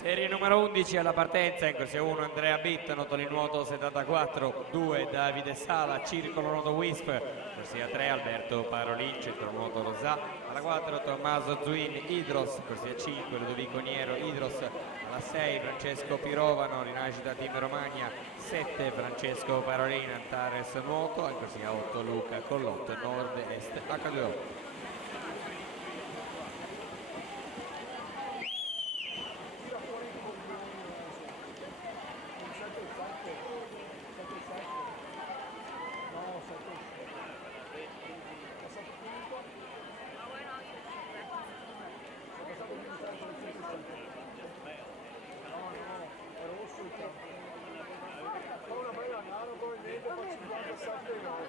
Serie numero 11 alla partenza, in corsia 1 Andrea Bittano, Tolinuoto 74, 2 Davide Sala, Circolo Nuoto Wisp, corsia 3 Alberto Parolin, Centronuoto Rosà, alla 4 Tommaso Zuin Idros, corsia 5 Ludovico Niero Idros, alla 6 Francesco Pirovano, Rinascita Team Romagna, 7 Francesco Parolin, Antares Nuoto, in corsia 8 Luca Collotto, Nord-Est H2O. Una bella gara, probabilmente faccio 57 no.